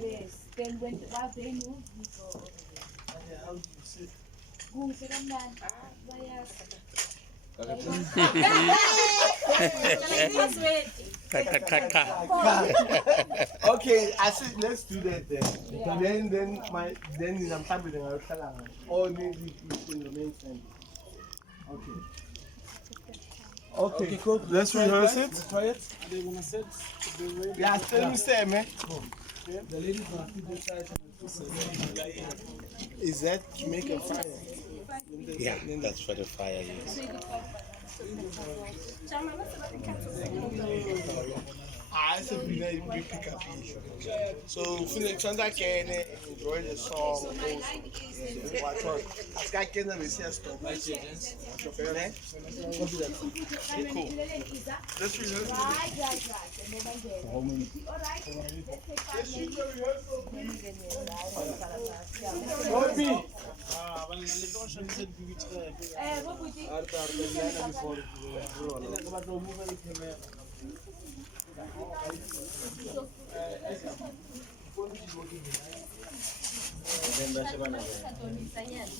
Yes. Then when the venue, How do you sit? kuhle kamnandi. Bayas. Okay, I said let's do that then. Then I'm happy that I'll or maybe in the main stand. Okay. Okay, cool. Let's rehearse it. Let's try it. Are they gonna sit? Yeah, tell me, say, man. The ladies gonna sit this side and Is that to make a fire? Yeah, that's for the fire, yes. I said we pick up each. So Phoenix and I can enjoy the song. Watch out. I can get them stop. Okay, cool. Let's rehearse. then